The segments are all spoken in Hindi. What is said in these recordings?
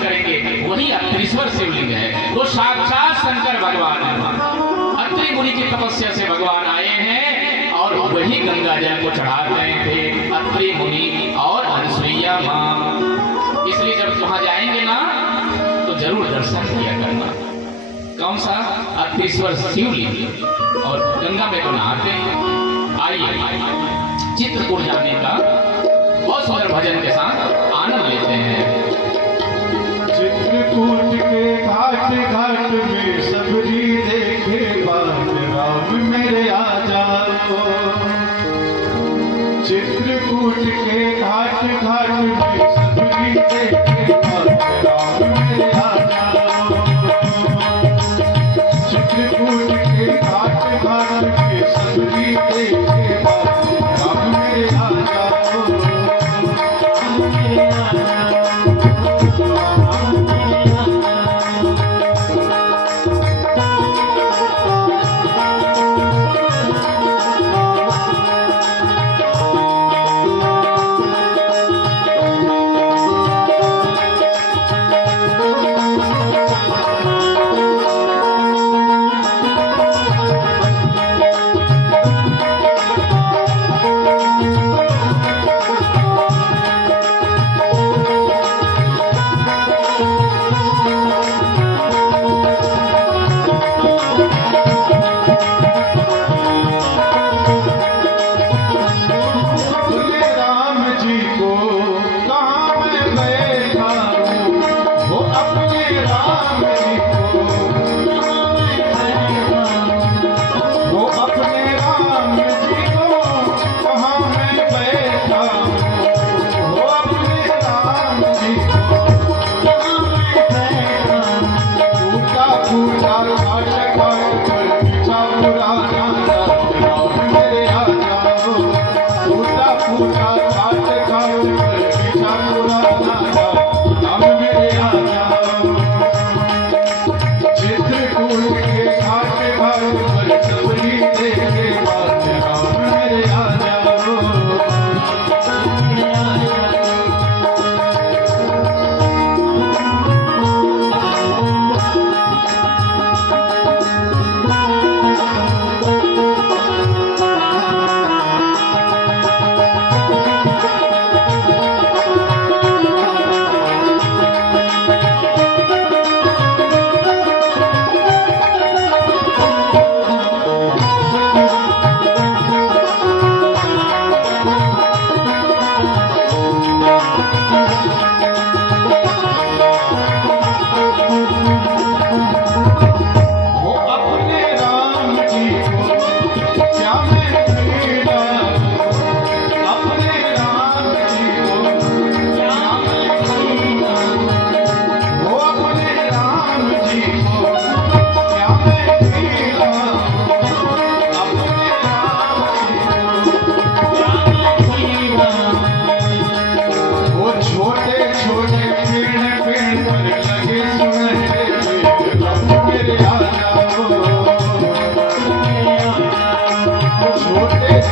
दर्शन करेंगे वही अत्रीश्वर शिवलिंग है, वो साक्षात शंकर भगवान है। अत्रि मुनि की तपस्या से भगवान आए हैं और वही गंगा जल को चढ़ा रहे थे अत्रि मुनि और अनुसुईया मां। इसलिए जब वहां जाएंगे ना तो जरूर दर्शन किया करना। कौन सा? अत्रीश्वर शिवलिंग। और गंगा में तो नहाते हैं। आइए चित्रकूट जाने का बहुत सुंदर भजन के साथ आनंद लेते हैं। चित्रकूट के घाट घाट में सबरी देखे बात राम मेरे आ जाओ। चित्रकूट के घाट घाट में सबरी देखे बात राम मेरे आ जाओ। चित्रकूट के घाट घाट में सबरी देखे बात राम मेरे आ जाओ।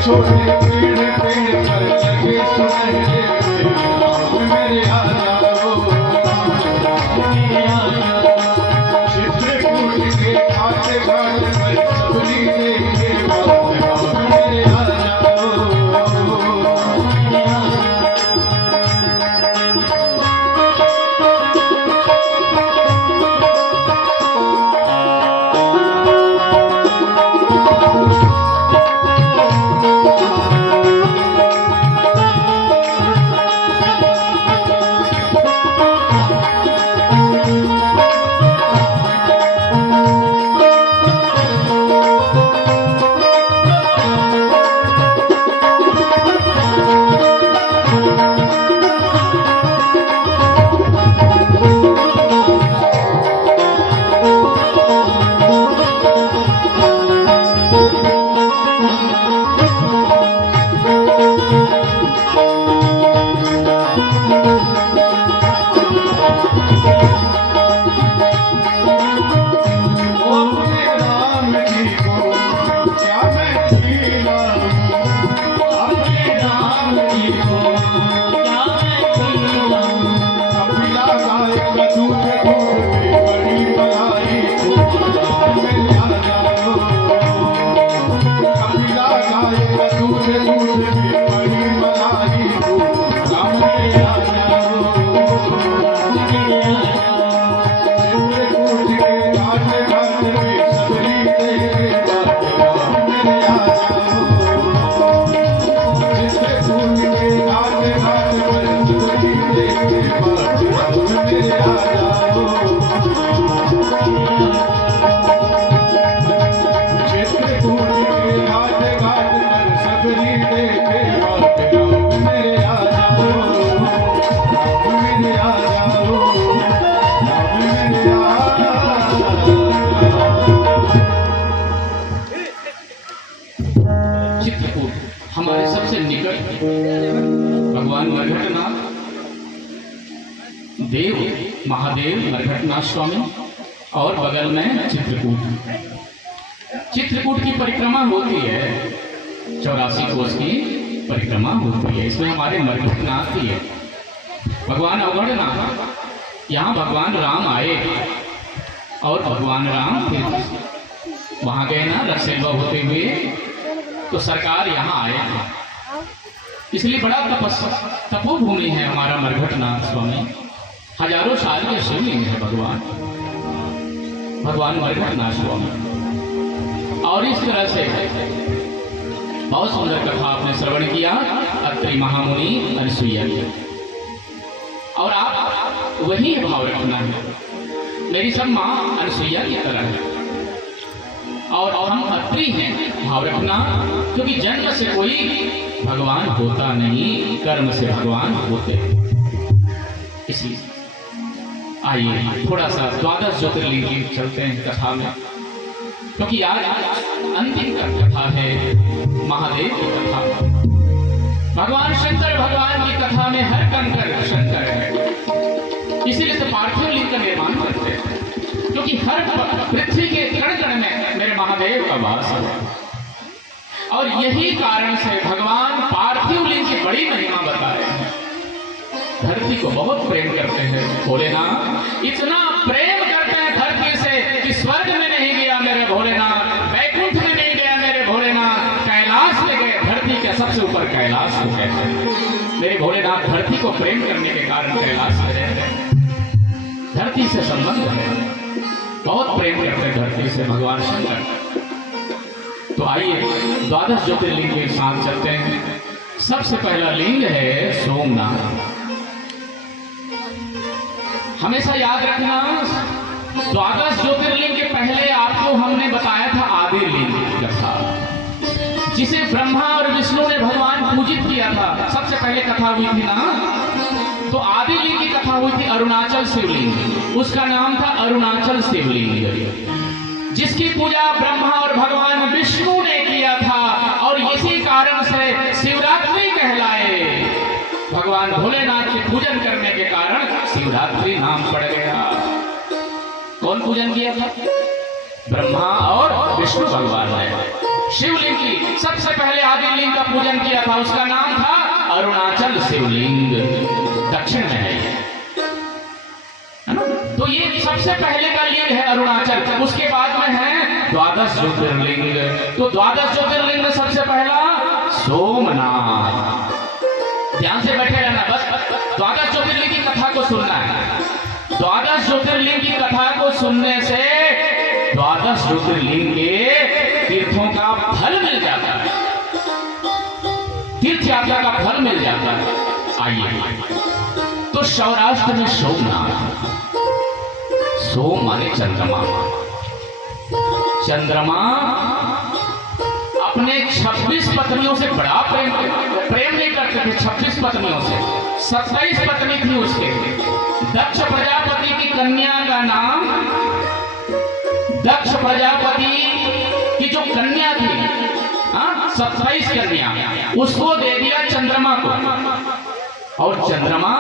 छोटे पेड़ पेड़ पर लगे सुनहरे राम मेरे आ जाओ। चित्रकूट के घाट घाट पर सबरी देखे बात राम मेरे आ जाओ। दूध दूध में बड़ी मलाई तो गाँव में आ जाओ। कपिला गाएगा दूध दूध में बड़ी मलाई तो गाँव में आ जाओ। चित्रकूट के घाट घाट में सबरी तेरे बात गाँव में आ जाओ। चित्रकूट के घाट घाट पर सबरी तेरे बात गाँव में आ जाओ। चित्रकूट के घाट घाट पर सबरी तेरे बात गाँव में आ जाओ। गाँव में आ जाओ। गाँव में आ चित्रकूट हमारे सबसे निकट भगवान मरघटनाथ देव महादेव मरघटनाथ स्वामी और बगल में चित्रकूट। चित्रकूट की परिक्रमा होती है, 84 कोस की परिक्रमा होती है। इसमें हमारे मरघटनाथ ही है, भगवान अवगढ़नाथ। यहाँ भगवान राम आए और भगवान राम फिर वहाँ गए ना रथ सेवा होते हुए, तो सरकार यहाँ आए थे। इसलिए बड़ा तपोभूमि है हमारा मरघटनाथ स्वामी। हजारों साल के शिवलिंग है भगवान मरघटनाथ स्वामी। और इस तरह से बहुत सुंदर कथा आपने श्रवण किया अत्रि महामुनि अनसुईया की। और आप वही भाव रखना है, मेरी सब माँ अनसुईया की तरह है और हम अत्रि हैं, भाव रखना। क्योंकि जन्म से कोई भगवान होता नहीं, कर्म से भगवान होते। इसलिए आइए थोड़ा सा 12 ज्योतिर्लिंग की चलते हैं कथा में, क्योंकि आज अंतिम कथा है महादेव की कथा। भगवान शंकर भगवान की कथा में हर कंकर शंकर है। इसीलिए तो पार्थिव लिंग का निर्माण करते हैं, क्योंकि हर पृथ्वी के कण कण में मेरे महादेव का वास है। और यही कारण से भगवान पार्थिव लिंग की बड़ी महिमा बताए हैं। धरती को बहुत प्रेम करते हैं भोलेनाथ, इतना प्रेम करते हैं धरती से कि स्वर्ग में नहीं गया मेरे भोलेनाथ, वैकुंठ में नहीं गया मेरे भोलेनाथ, कैलाश में गए। धरती के सबसे ऊपर कैलाश को कहते हैं। मेरे भोलेनाथ धरती को प्रेम करने के कारण कैलाश में रहते हैं। धरती से संबंध है, बहुत प्रेम करते हैं धरती से भगवान शंकर। तो आइए 12 ज्योतिर्लिंग के साथ चलते हैं। सबसे पहला लिंग है सोमनाथ। हमेशा याद रखना 12 ज्योतिर्लिंग के पहले आपको हमने बताया था आदि लिंग की कथा, जिसे ब्रह्मा और विष्णु ने भगवान पूजित किया था। सबसे पहले कथा हुई थी ना, तो आदि लिंग की कथा हुई थी अरुणाचल शिवलिंग। उसका नाम था अरुणाचल शिवलिंग, जिसकी पूजा ब्रह्मा और भगवान विष्णु ने किया था। और इसी कारण से शिवरात्रि कहलाए। भगवान भोलेनाथ के पूजन करने के कारण शिवरात्रि नाम पड़ गया। कौन पूजन किया था? ब्रह्मा और विष्णु भगवान ने शिवलिंग की सबसे पहले आदि लिंग का पूजन किया था। उसका नाम था अरुणाचल शिवलिंग, दक्षिण में है ना। तो ये सबसे पहले का लिंग है अरुणाचल। उसके बाद में है 12 ज्योतिर्लिंग। तो 12 ज्योतिर्लिंग में सबसे पहला सोमनाथ। ध्यान से बैठे रहना, बस 12 ज्योतिर्लिंग की कथा को सुनना है। 12 ज्योतिर्लिंग की कथा को सुनने से 12 ज्योतिर्लिंग के तीर्थों का फल मिल जाता है, तीर्थ यात्रा का फल मिल जाता है। आइए, तो सौराष्ट्र में सोमनाथ, सोम माने चंद्रमा। चंद्रमा अपने 26 पत्नियों से बड़ा प्रेम नहीं करते थे। 26 पत्नियों से 27 पत्नी थी उसके। दक्ष प्रजापति की कन्या का नाम, दक्ष प्रजापति की जो कन्या थी, 27 कन्या, उसको दे दिया चंद्रमा को। और चंद्रमा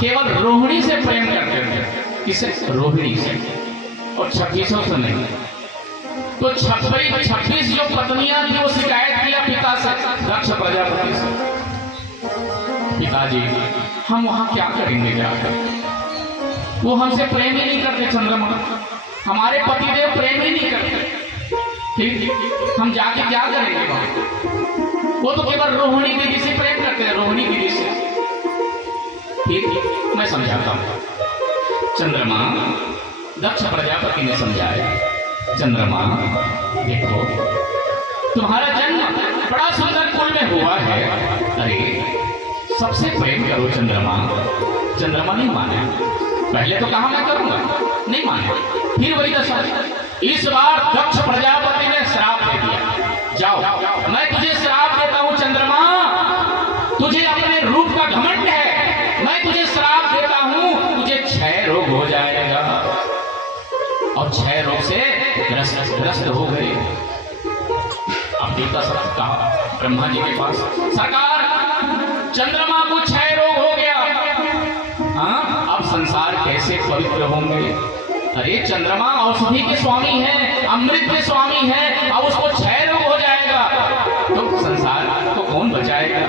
केवल रोहिणी से प्रेम करते थे। किसे? रोहिणी से, और 26 से नहीं। तो 26 जो पत्नियां थी वो शिकायत किया पिता से, दक्ष प्रजापति से, पिताजी हम वहां क्या करेंगे जाकर? वो हमसे प्रेम ही नहीं करते चंद्रमा, हमारे पतिदेव प्रेम ही नहीं करते। ठीक, हम जाके क्या करेंगे वहां? वो तो केवल रोहिणी देवी से प्रेम करते हैं, रोहिणी देवी से। ठीक, मैं समझाता हूं। चंद्रमा, दक्ष प्रजापति ने समझाया, चंद्रमा देखो, तुम्हारा जन्म बड़ा सुंदर कुल में हुआ है। अरे सबसे प्रेम करो चंद्रमा। चंद्रमा नहीं माने, पहले तो कहा मैं करूंगा, नहीं माने, फिर वही दशा। इस बार दक्ष प्रजापति ने श्राप दे दिया, जाओ मैं तुझे श्राप देता हूं चंद्रमा, तुझे अपने रूप का घमंड है, मैं तुझे श्राप देता हूं, तुझे क्षय रोग हो जाएगा। और क्षय रोग से ग्रस्त हो गए। अब देवता सब कहा ब्रह्मा जी के पास, सरकार चंद्रमा को क्षय रोग हो गया, हाँ अब संसार कैसे पवित्र होंगे? अरे चंद्रमा औषधि के स्वामी है, अमृत के स्वामी है, अब उसको क्षय रोग हो जाएगा तो संसार को कौन बचाएगा?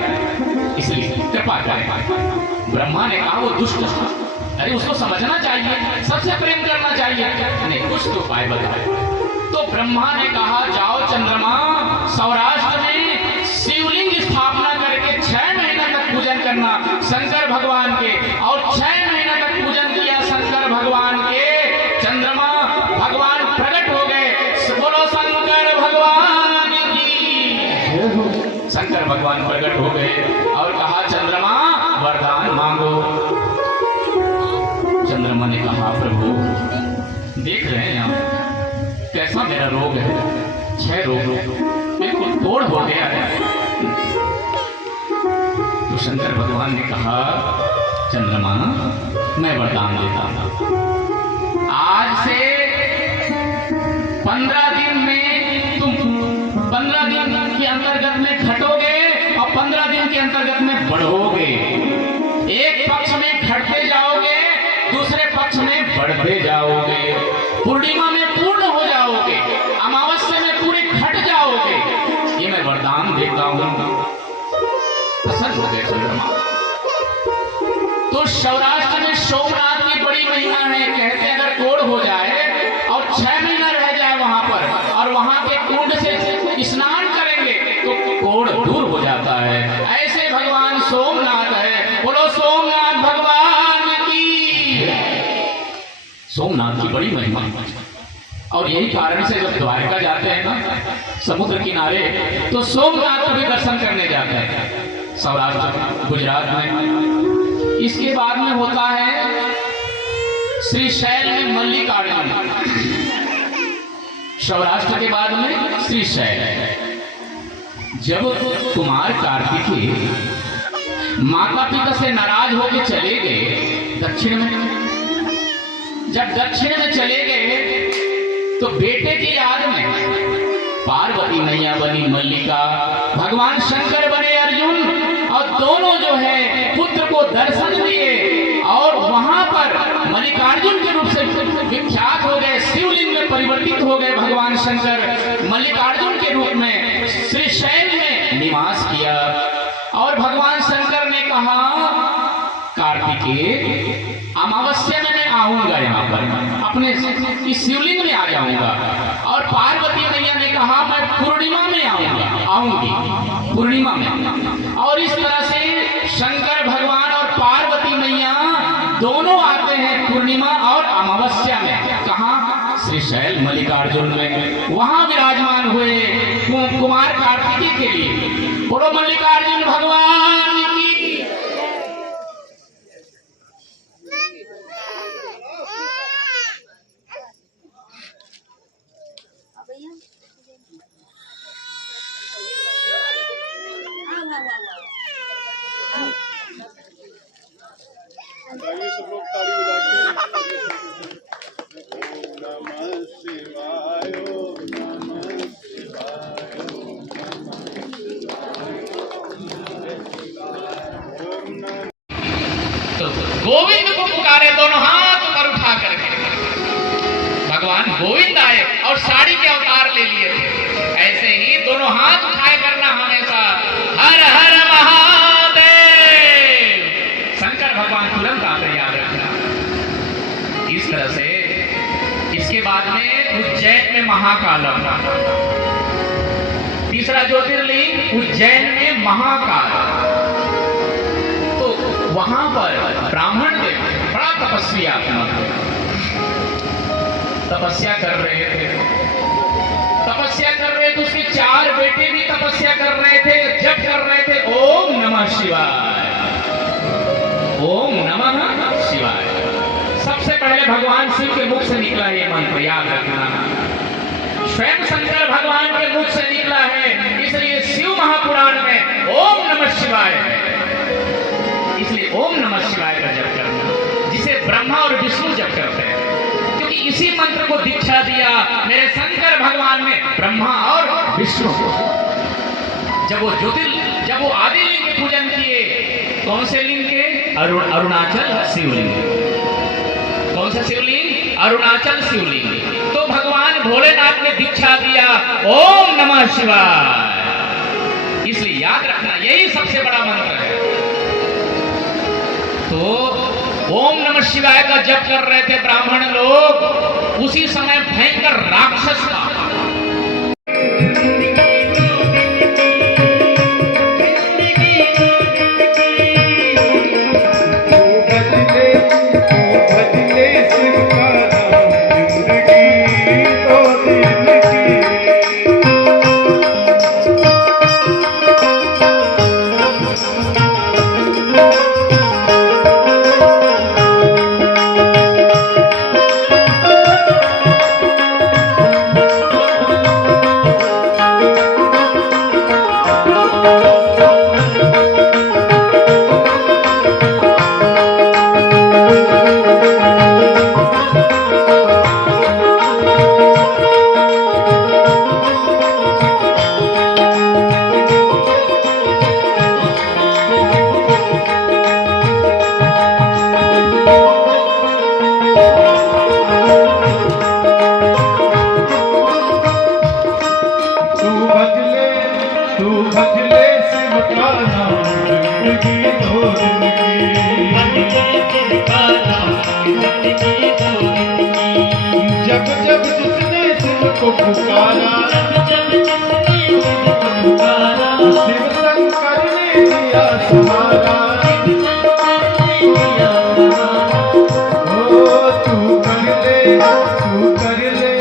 इसलिए कृपा करें। ब्रह्मा ने कहा वो दुष्ट था, अरे उसको समझना चाहिए, सबसे प्रेम करना चाहिए, नहीं कुछ तो उपाय बताए। तो ब्रह्मा ने कहा जाओ चंद्रमा, सौराष्ट्र में शिवलिंग स्थापना करके 6 महीना तक पूजन करना शंकर भगवान के, और 6 महीना तक पूजन किया शंकर भगवान के। चंद्रमा भगवान प्रकट हो गए, बोलो शंकर भगवान की। शंकर भगवान प्रकट हो गए और कहा चंद्रमा वरदान मांगो। चंद्रमा ने कहा प्रभु देख रहे हैं आप कैसा मेरा रोग है, क्षय रोग बिल्कुल तोड़ हो गया है। तो शंकर भगवान ने कहा चंद्रमा मैं वरदान देता हूं, आज से 15 दिन में तुम 15 दिन के अंतर्गत में घटोगे और 15 दिन के अंतर्गत में बढ़ोगे। एक पक्ष में घटते जाओगे, दूसरे पक्ष में बढ़ते जाओगे, पूर्णिमा में पूर्ण हो जाओगे, अमावस्या में पूरे घट जाओगे। ये मैं वरदान देता हूं। प्रसन्न हो गए चंद्रमा। तो सौराष्ट्र में सोमनाथ की बड़ी महिमा है, कहते हैं अगर कोढ़ हो जाए और 6 महीना रह जाए वहां पर और वहां के कुंड से स्नान करेंगे तो कोढ़ दूर हो जाता है। ऐसे भगवान सोमनाथ है, बोलो सोमनाथ भगवान की। सोमनाथ की बड़ी महिमा, और यही कारण से जब द्वारका जाते हैं ना समुद्र किनारे, तो सोमनाथ को भी दर्शन करने जाते हैं सौराष्ट्र गुजरात में। इसके बाद में होता है श्रीशैल में मल्लिकार्जुन, सौराष्ट्र के बाद में श्रीशैल। जब कुमार कार्तिकेय माता पिता से नाराज होकर चले गए दक्षिण में, जब दक्षिण में चले गए तो बेटे की याद में पार्वती मैया बनी मल्लिका, भगवान शंकर बने अर्जुन, और दोनों जो है पुत्र को दर्शन दिए और वहां पर मल्लिकार्जुन के रूप से विख्यात हो गए, शिवलिंग में परिवर्तित हो गए। भगवान शंकर मल्लिकार्जुन के रूप में श्रीशैल में निवास किया। और भगवान शंकर ने कहा कार्तिकेय अमावस्या में मैं आऊंगा यहाँ पर, अपने इस शिवलिंग में आ जाऊंगा। और पार्वती मैया ने कहा मैं पूर्णिमा में आऊंगी पूर्णिमा में। और इस तरह से शंकर भगवान और पार्वती मैया दोनों आते हैं पूर्णिमा और अमावस्या में। कहाँ? श्रीशैल मल्लिकार्जुन में, वहां विराजमान हुए कुमार कार्तिकेय के लिए। बोलो मल्लिकार्जुन भगवान की। सब लोग ताली बजा के ओम नमः शिवाय, ओम नमः शिवाय, ओम नमः शिवाय, ओम नमः शिवाय। इस तरह से इसके बाद में उज्जैन में महाकाल, तीसरा ज्योतिर्लिंग उज्जैन में महाकाल। तो वहां पर ब्राह्मण देव बड़ा तपस्या कर रहे थे। तो उसके 4 बेटे भी तपस्या कर रहे थे, जप कर रहे थे, ओम नमः शिवाय, ओम नमः शिवाय। सबसे पहले भगवान शिव के मुख से निकला ये मंत्र, याद रखना, स्वयं शंकर भगवान के मुख से निकला है, इसलिए शिव महापुराण में ओम नमः शिवाय है। इसलिए ओम नमः शिवाय का जप करना, जिसे ब्रह्मा और विष्णु जप करते हैं, क्योंकि इसी मंत्र को दीक्षा दिया मेरे शंकर भगवान ने ब्रह्मा और विष्णु को। जब वो आदि लिंग के पूजन किए, कौन से लिंग के? अरुणाचल शिवलिंग। कौन सा शिवलिंग? अरुणाचल शिवलिंग। तो भगवान भोलेनाथ ने दीक्षा दिया ओम नमः शिवाय। इसलिए याद रखना, यही सबसे बड़ा मंत्र है। तो ओम नमः शिवाय का जप कर रहे थे ब्राह्मण लोग, उसी समय भयंकर राक्षस था। जब जब जिसने शिव को पुकारा, शिव शंकर ने दिया सहारा। ओ तू कर ले, तू कर ले,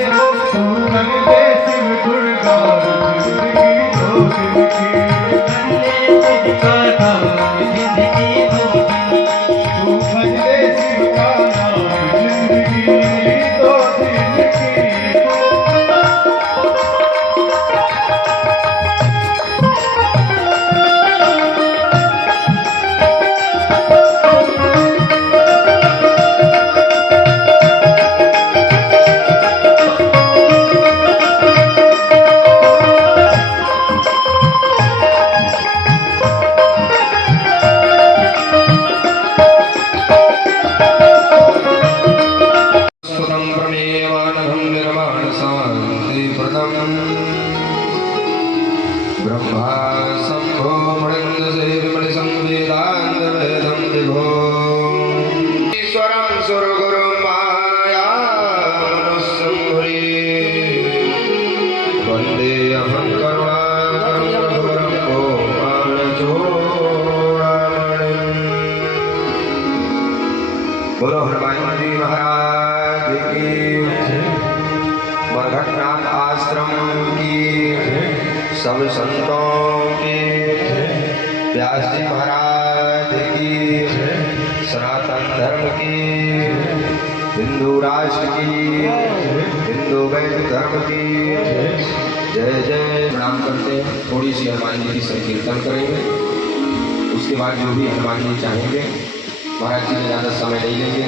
तू कर ले शिव गुणगान, जिंदगी दो दिन की। तू भज ले शिव का नाम, जिंदगी दो दिन की। ब्रह्मा शंभो मणिसंवेदांत वेदं विभो ईश्वरं सुरगुरुं माया मनुष्यं वन्दे अहं करुणाकरं बोलो हनुमान जी महाराज की, मरघटनाथ आश्रम की, सब संतों की, व्यास जी महाराज की, सनातन धर्म की, हिंदू राष्ट्र की, हिंदू वैदिक धर्म की जय जय। प्रणाम करते हैं, थोड़ी सी हनुमान जी की संकीर्तन करेंगे, उसके बाद जो भी हनुमान जी चाहेंगे, महाराज जी ने ज़्यादा समय नहीं लेंगे।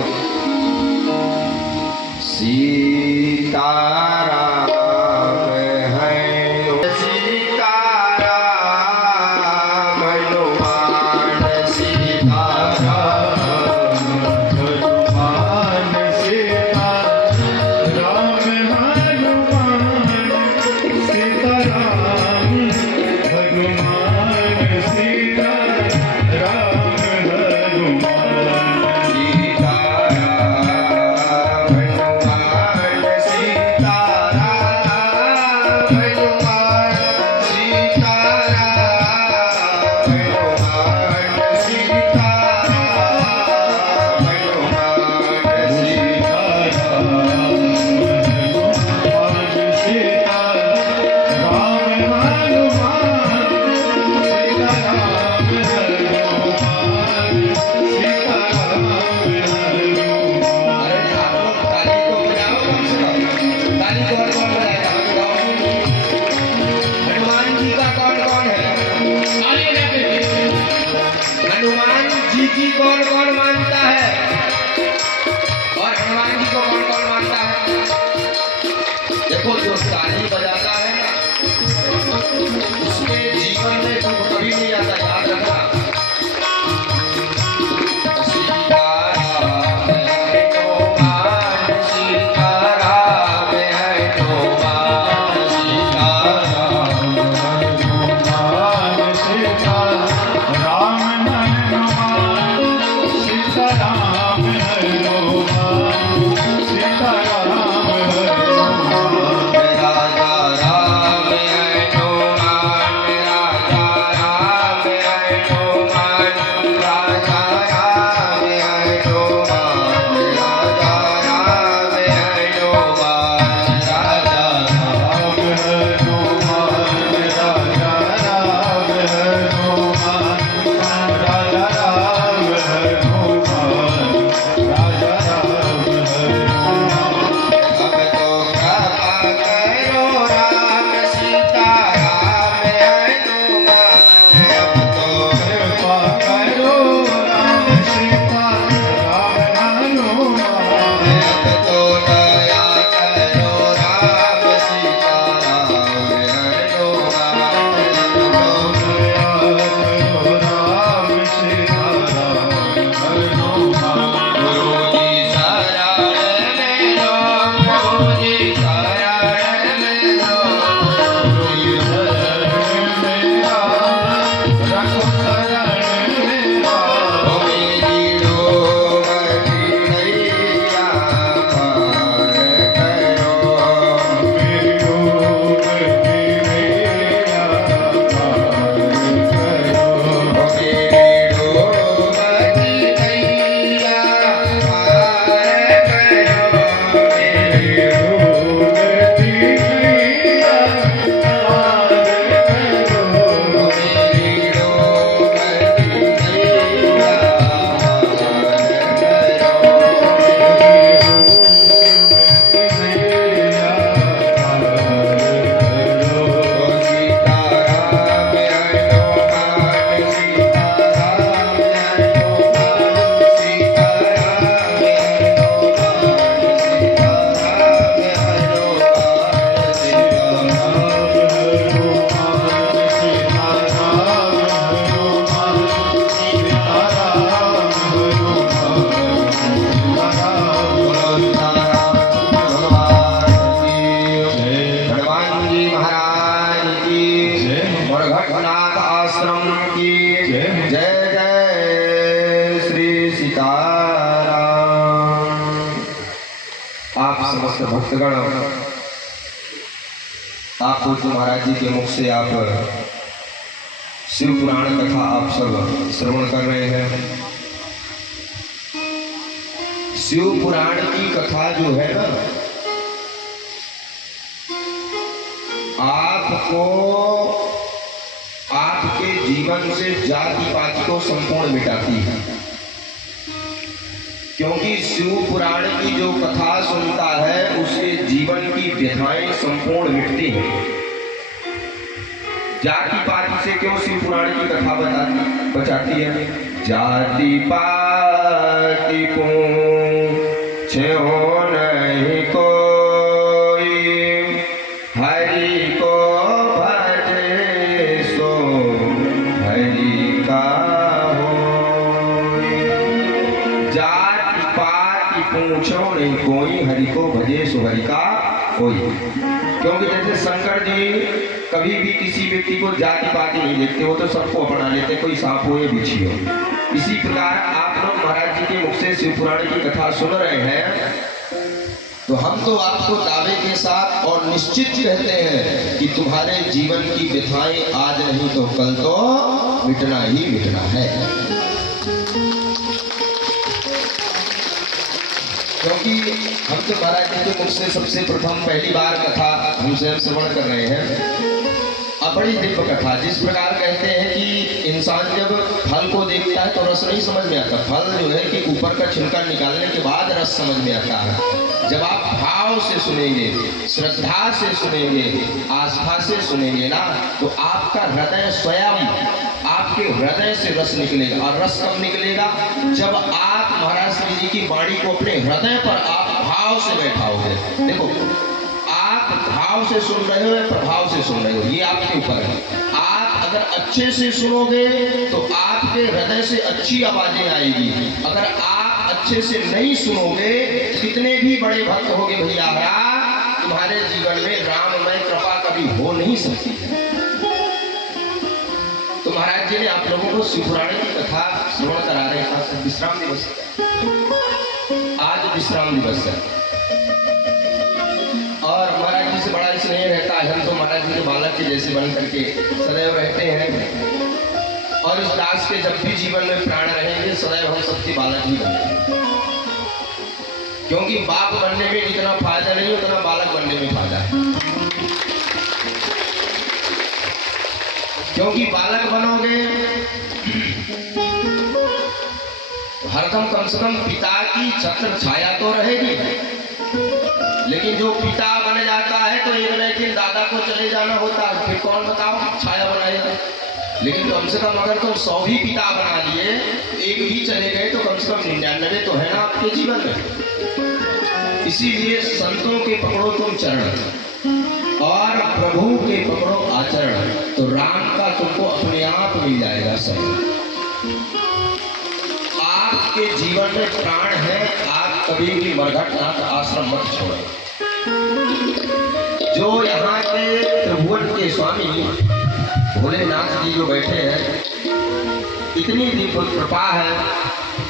सीताराम हनुमान जी को कौन कौन मानता है? देखो जो ताली बजाता है ना उसके जीवन में दुख कभी नहीं आता, याद रखना। सीताराम है हनुमान, सीताराम है हनुमान, सीताराम हनुमान सीताराम हनुमान सीताराम हनुमान सीताराम हनुमान राजा राम है हनुमान, राजा राम है हनुमान, राजा राम है हनुमान, राजा राम है हनुमान, राजा राम हनुमान राजा राम हनुमान राजा राम हनुमान राजा राम हनुमान अब तो कृपा करो राम सीताराम हनुमान, अब तो कृपा करो राम सीता राम हनुमान अब तो दया करो राम सीताराम हनुमान, राम सीताराम हनुमान गुरु जी शरण में लो, गुरु जी शरण में लो, गुरु जी मेरा रखो शरण मेरा मेरी डोरी नैया पार करो, मेरी डोर मेरा पार करो मेरी डोरी नैया पार करो, मेरी हनुमान जी महाराज की और घटनाथ आश्रम की जय। जय जय श्री सीताराम। आप समस्त भक्तगण, आप पूज्य महाराज जी के मुख से आप शिव पुराण कथा आप सब श्रवण कर रहे हैं। शिव पुराण की कथा जो है ना, आपको आपके जीवन से जाति पाति को संपूर्ण मिटाती है, क्योंकि शिव पुराण की जो कथा सुनता है उसके जीवन की व्यथाएं संपूर्ण मिटती हैं। जाति पाति से क्यों शिव पुराण की कथा बचाती है? जाति पाति पूछो नहीं कोई, हरि को भजे सो हरि का होय। जाति पाति पूछो नहीं कोई, हरि को भजे सो हरि का होय। क्योंकि जैसे शंकर जी कभी भी किसी व्यक्ति को जाति पाति नहीं देखते, वो तो सबको अपना लेते, कोई सांप हो या बिच्छी हो। इसी प्रकार आप लोग महाराज जी के मुख से शिव पुराण की कथा सुन रहे हैं, तो हम तो आपको दावे के साथ और निश्चित कहते हैं कि तुम्हारे जीवन की व्यथाएं आज नहीं तो कल तो मिटना ही मिटना है। क्योंकि हम तो महाराज जी के मुख से सबसे प्रथम पहली बार कथा हम स्वयं श्रवण कर रहे हैं। अब बड़ी दिव्य कथा, जिस प्रकार कहते हैं कि इंसान जब फल को देखता है तो रस नहीं समझ में आता, फल जो है कि ऊपर का छिलका निकालने के बाद रस समझ में आता है। जब आप भाव से सुनेंगे, श्रद्धा से सुनेंगे, आस्था से सुनेंगे ना, तो आपका हृदय स्वयं आपके हृदय से रस निकलेगा। और रस कब निकलेगा? जब आप महाराज श्री जी की वाणी को अपने हृदय पर आप बैठाओगे। देखो आप भाव से सुन रहे हो या प्रभाव से सुन रहे हो, ये आपके ऊपर है। आप अगर अच्छे से सुनोगे तो आपके हृदय से अच्छी आवाजें आएगी। अगर आप अच्छे से नहीं सुनोगे, कितने भी बड़े भक्त होगे भैया, तुम्हारे जीवन में राममय कृपा कभी हो नहीं सकती है। तो महाराज जी ने आप लोगों को शिवपुराण की कथा श्रवण करा रहे हैं। आज विश्राम दिवस है, आज विश्राम दिवस है और महाराज जी से बड़ा स्नेह रहता है। हम तो महाराज जी के बालक के जैसे बन करके सदैव रहते हैं और इस दास के जब भी जीवन में प्राण रहेंगे सदैव हम सबके बालक ही बनेंगे, क्योंकि बाप बनने में इतना फायदा नहीं उतना बालक बनने में फायदा है। क्योंकि बालक बनोगे हरदम कम से कम पिता की छत्र छाया तो रहेगी, लेकिन जो पिता बन जाता है तो एक न एक दिन दादा को चले जाना होता है, फिर कौन बताओ छाया बनाएगा। लेकिन कम से कम अगर तुम 100 भी पिता बना लिए, एक ही चले गए तो कम से कम 99 तो है ना आपके जीवन में। इसीलिए संतों के पकड़ो तुम चरण और प्रभु के पकड़ो आचरण, तो राम का तुमको अपने आप मिल जाएगा सब। आपके जीवन में प्राण है, आप कभी भी मरघटनाथ आश्रम मत छोड़ो। जो यहाँ के त्रिभुवन के स्वामी भोलेनाथ जी जो बैठे हैं, इतनी दीपक कृपा है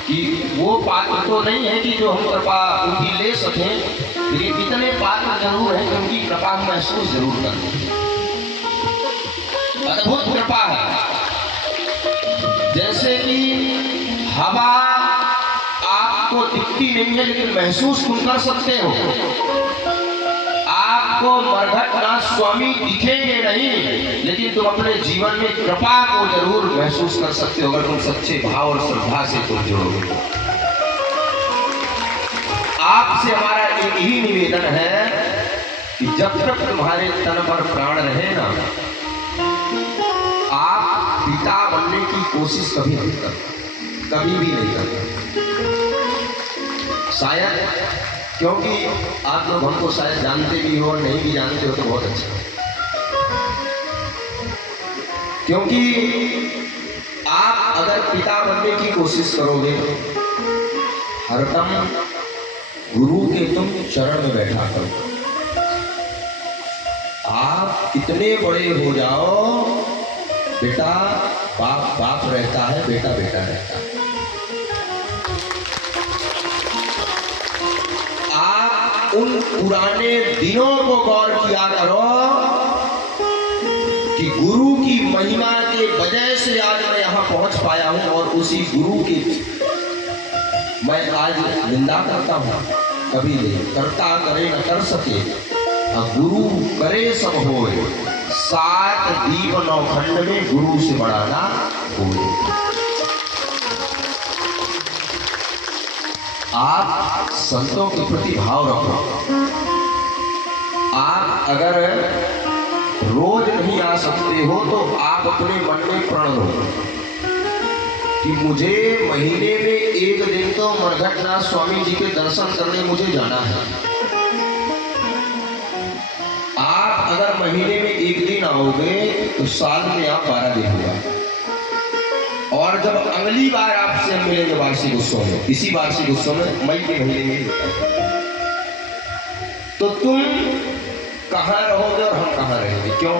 कि वो पात्र तो नहीं है कि जो हम कृपा उनकी ले सकें, लेकिन इतने पात्र जरूर है कि उनकी कृपा हम महसूस जरूर करें। अद्भुत कृपा है। जैसे कि हवा आपको दिखती नहीं है लेकिन महसूस तुम कर सकते हो। आपको मरघटनाथ स्वामी दिखेंगे नहीं, लेकिन तुम अपने जीवन में कृपा को जरूर महसूस कर सकते हो अगर तुम सच्चे भाव और श्रद्धा से तुम जुड़ोगे। आपसे हमारा एक ही निवेदन है कि जब तक तुम्हारे तन पर प्राण रहे ना, आप पिता बनने की कोशिश कभी नहीं करते, कभी भी नहीं करते। शायद क्योंकि आप लोग हमको शायद जानते भी हो और नहीं भी जानते हो तो बहुत अच्छा, क्योंकि आप अगर पिता बनने की कोशिश करोगे हरदम गुरु के तुम चरण में बैठा करो। आप इतने बड़े हो जाओ, बेटा बाप बाप रहता है, बेटा बेटा रहता है। आप उन पुराने दिनों को गौर किया करो कि गुरु की महिमा के वजह से आज मैं यहाँ पहुंच पाया हूं और उसी गुरु की मैं आज निंदा करता हूं। कभी नहीं करता, करे न कर सके, गुरु करे सब होए, 7 दीप 9 खंड में गुरु से बड़ा ना होए। आप संतों के प्रति भाव रखो। आप अगर रोज नहीं आ सकते हो तो आप अपने मन में प्रण लो कि मुझे महीने में एक दिन तो मरघटनाथ स्वामी जी के दर्शन करने मुझे जाना है। आप अगर महीने में एक दिन आओगे तो साल में आप 12 दिन होगा। और जब अगली बार आपसे मिलेंगे वार्षिक उत्सव में, इसी वार्षिक उत्सव में मई के महीने में, तो तुम कहाँ रहोगे और हम कहाँ रहेंगे? क्यों?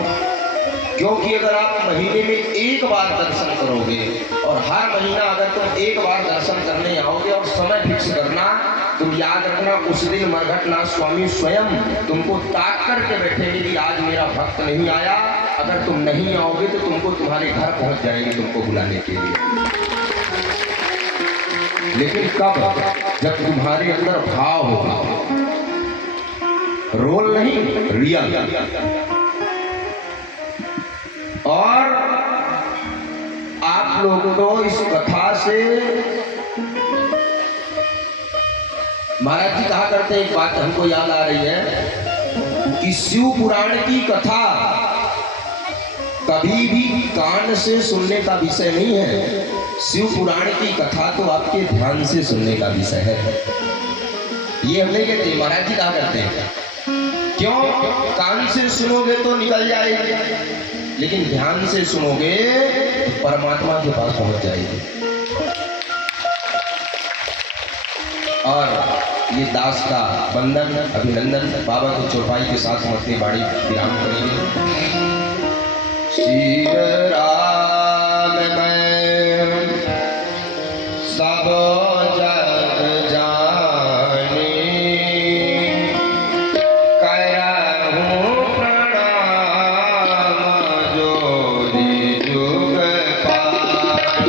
क्योंकि अगर आप महीने में एक बार दर्शन करोगे और हर महीना अगर तुम एक बार दर्शन करने आओगे और समय फिक्स करना, तुम याद रखना उस दिन मरघटनाथ स्वामी स्वयं तुमको ताक करके बैठेंगे कि आज मेरा भक्त नहीं आया। अगर तुम नहीं आओगे तो तुमको तुम्हारे घर पहुंच जाएंगे तुमको बुलाने के लिए। लेकिन कब? जब तुम्हारे अंदर भाव होगा, रोल नहीं, रियल। और आप लोगों को इस कथा से महाराज जी कहा करते हैं, एक बात हमको याद आ रही है कि शिव पुराण की कथा कभी भी कान से सुनने का विषय नहीं है। शिव पुराण की कथा तो आपके ध्यान से सुनने का विषय है। ये हम नहीं कहते, महाराज जी कहा करते हैं। क्यों? कान से सुनोगे तो निकल जाएगी, लेकिन ध्यान से सुनोगे तो परमात्मा के पास पहुंच जाएगी। और ये दास का वंदन अभिनंदन बाबा की चौपाई के साथ हम अपनी बाड़ी विराम करेंगे। श्री राम मैं सब जग जानी, करहूं प्रणाम जोरी जुग पानी।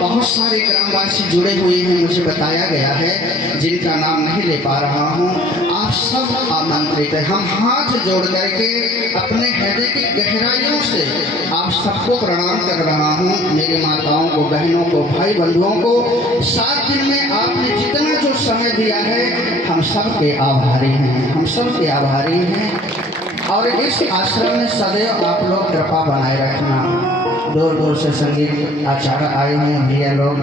बहुत सारे ग्रामवासी जुड़े हुए हैं, मुझे बताया गया है, जिनका नाम नहीं ले पा रहा हूँ। आप सब आमंत्रित हैं। हम हाथ जोड़ करके अपने हृदय की गहराइयों से आप सबको प्रणाम कर रहा हूँ। मेरी माताओं को, बहनों को, भाई बंधुओं को 7 दिन में आपने जितना जो समय दिया है, हम सब के आभारी हैं, हम सब के आभारी हैं। और इस आश्रम में सदैव आप लोग कृपा बनाए रखना। दूर दूर से संगीत आचार्य आए हुए हैं, भैया लोग,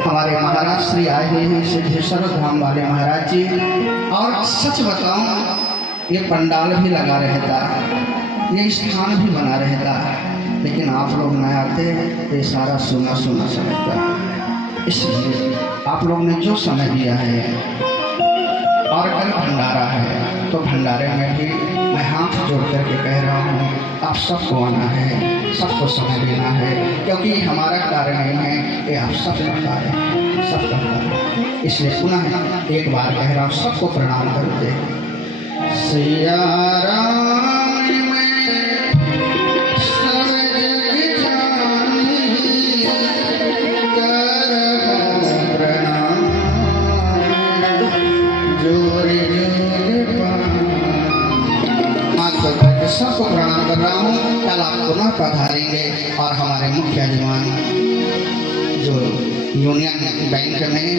हमारे महाराज श्री आए हुए हैं, सिद्धेश्वर धाम वाले महाराज जी। और सच बताऊं, ये पंडाल भी लगा रहता, ये स्थान भी बना रहता, लेकिन आप लोग न आते तो ये सारा सुना सुना सा रहता। इसलिए आप लोग ने जो समय दिया है, और कल भंडारा है, तो भंडारे में भी मैं हाथ जोड़ करके कह रहा हूँ, आप सबको आना है, सबको समय देना है, क्योंकि हमारा कार्य नहीं है, ये आप सबका कार्य है, सबका कार्य है। इसलिए पुनः एक बार कह रहा हूँ, सबको प्रणाम करते। सिया राम में सब जग जानी, करहूं प्रणाम जोरी जुग पानी। हाथ जोड़ करके सबको प्रणाम कर रहा हूँ। कल आप पुनः पधारेंगे और हमारे मुख्य यजमान जो यूनियन बैंक में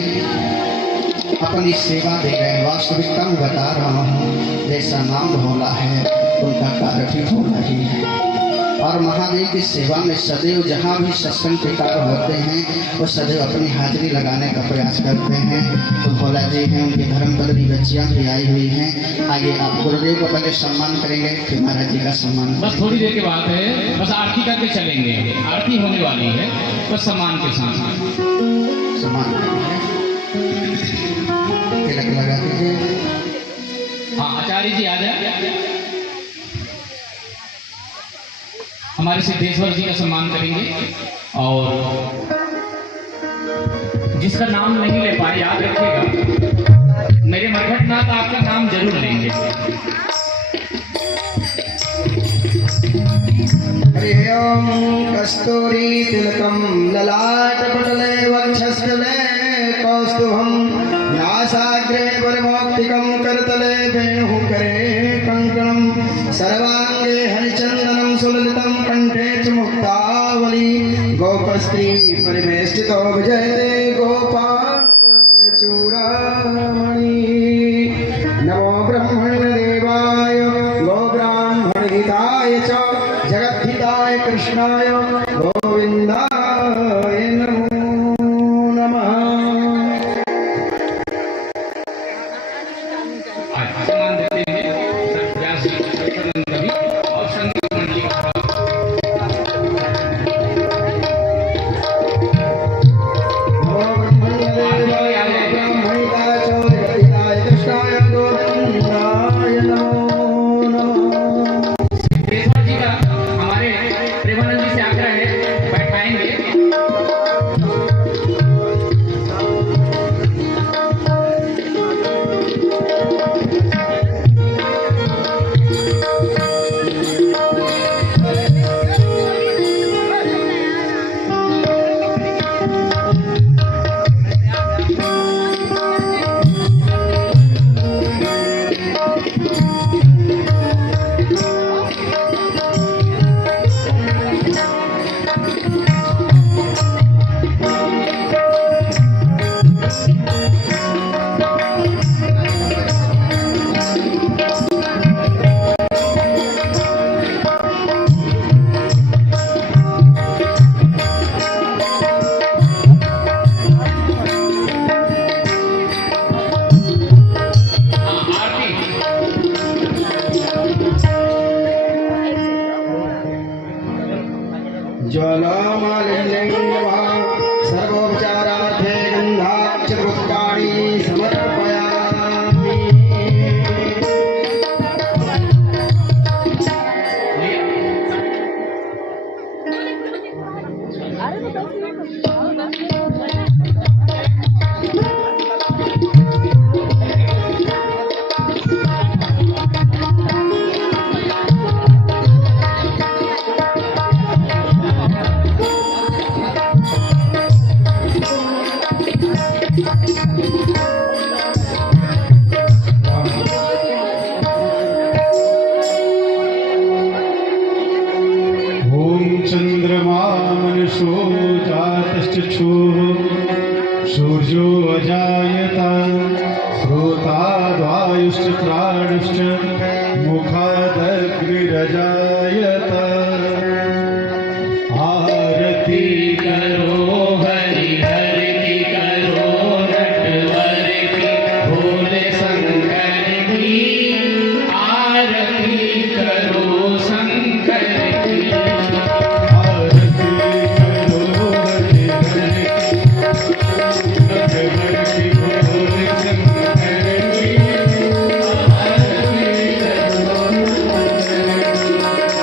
अपनी सेवा दे रहे हैं, वास्तविकता में बता रहा हूँ, जैसा नाम भोला है उनका कार्य भी भोला ही है। और महादेव की सेवा में सदैव जहाँ भी सत्संग के कार्य होते हैं, वो सदैव अपनी हाजिरी लगाने का प्रयास करते हैं। तो भोला जी हैं, उनकी धर्मपत्नी बच्चियाँ भी आई हुई हैं। आगे आप गुरुदेव को पहले सम्मान करेंगे, फिर महाराज जी का सम्मान। बस थोड़ी देर के बाद है, बस आरती करके चलेंगे, आरती होने वाली है, बस सम्मान के साथ सम्मान करेंगे, तिलक लगा दीजिए। हाँ, आचार्य जी आ जाए, हमारे सिद्धेश्वर जी का सम्मान करेंगे। और जिसका नाम नहीं ले पाए, याद रखिएगा, मेरे मरघटनाथ आपका नाम जरूर लेंगे। हरि ओम कस्तूरी तिलकम ललाटपटले वक्षस्थले कौस्तुभम नासाग्रे परिमौक्तिकं करतले वेणुकरे कंकणं सर्वांगे हरिचंदनं सुललितं कंठे च मुक्तावली गोपस्त्री परिवेष्टितो विजयते गोपाल चूड़ामणि। नमो ब्रह्मण्यदेवाय गो ब्राह्मण हिताय च जगद्धिताय कृष्णाय गोविंदाय नमो नमः। सम्मान देते हैं व्यास जी कवि और संगीत मंडली का। सिद्धेश्वर जी का हमारे प्रेमानंद जी से आग्रह है ज्वलमालिन्यं नमः सर्वोपचारार्थे गन्धाक्षपुष्पाणि समर्पयामि। ॐ चन्द्रमा मनसो जातश्चक्षुः सूर्यो अजायत श्रोताद्वायुश्च प्राणश्च मुखादग्निरजायत आरती करो हरि हरि की करो नटवर की भोले शंकर की आरती करो शंकर की आरती करो हरि हरि नटवर की भोले शंकर की आरती करो शंकर की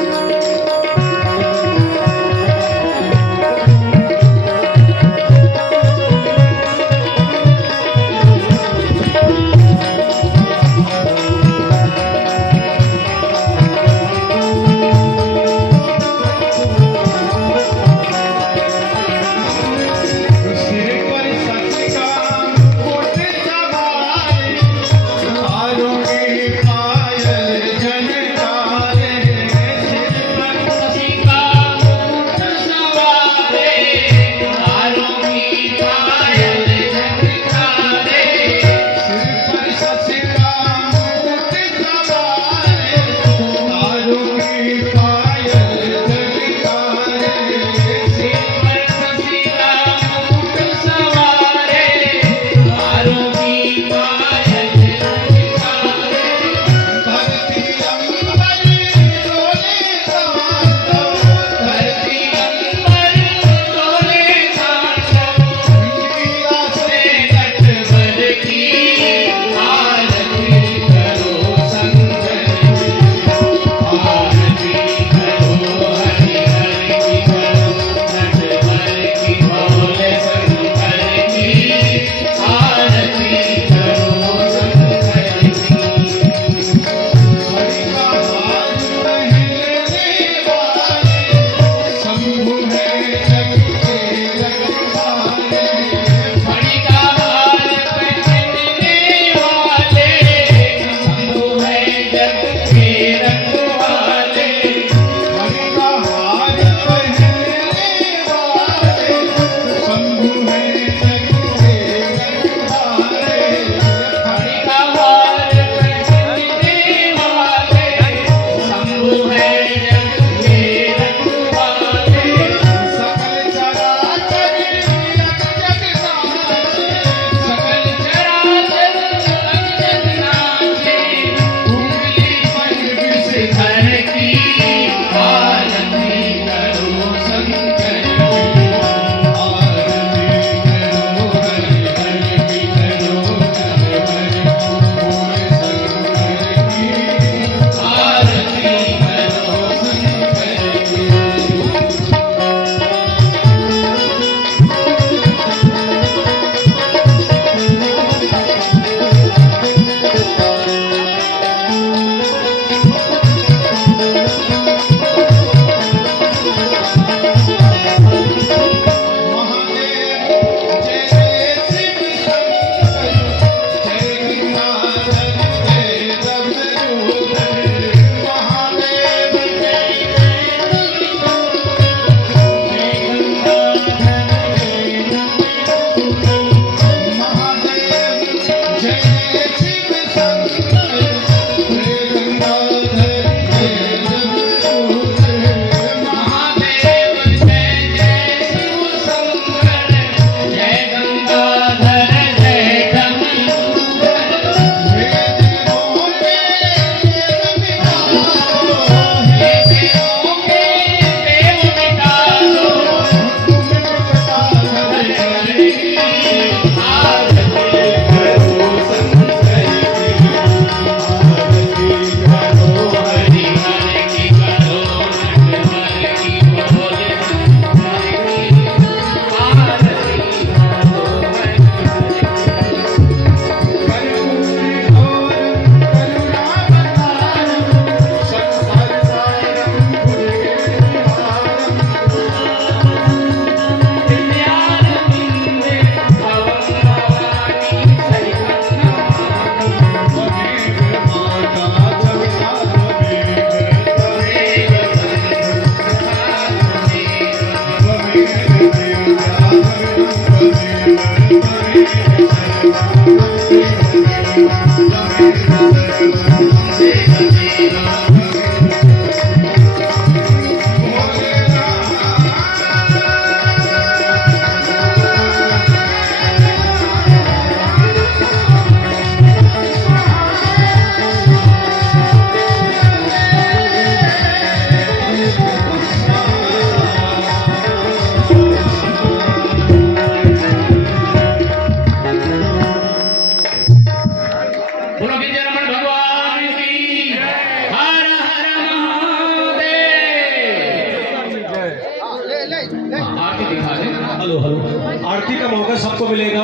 आरती का मौका सबको मिलेगा।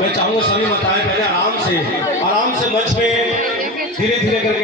मैं चाहूँगा सभी माताएं पहले आराम से मंच में धीरे धीरे करके